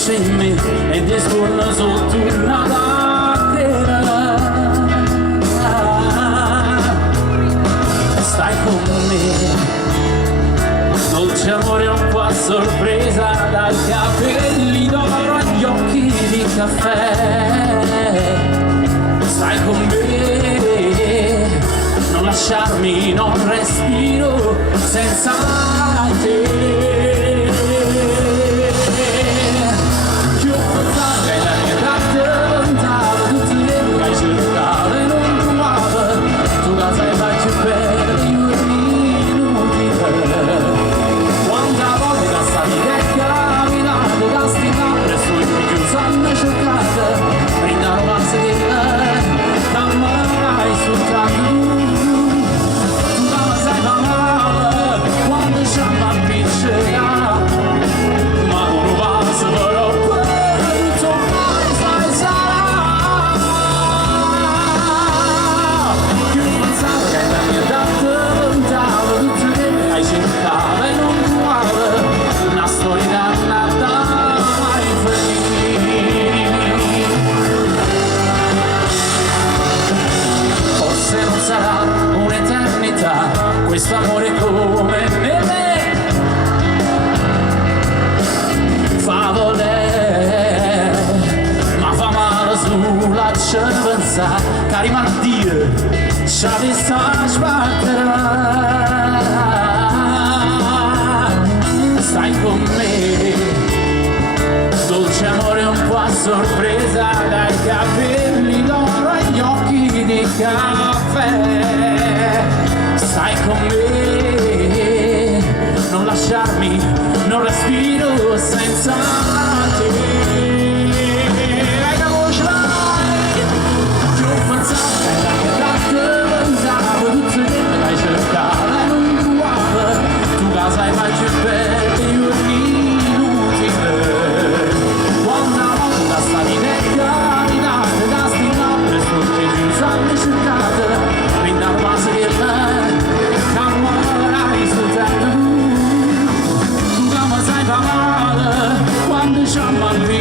finisce in me e ti scorno sotto una lacrima. Stai con me, dolce amore un po' a sorpresa, dai capelli d'oro agli occhi di caffè. Stai con me, non lasciarmi, non respiro senza te. Questo amore come me fa voler, ma fa male sulla cerveza, che rimane a dire ci avesse sbatterà. Stai con me, dolce amore un po' a sorpresa, dai capelli d'oro agli occhi di caffè. Stai con me, non lasciarmi, non respiro senza te. La voce vai, ti ho pensato che la mia testa pensavo tutte che me l'hai cercata e non trovavo. Tu la sai mai più bella di un inutile. Quando una volta stavi camminate da stinare sotto i giusti cercate, brindare una serie quando ci amano.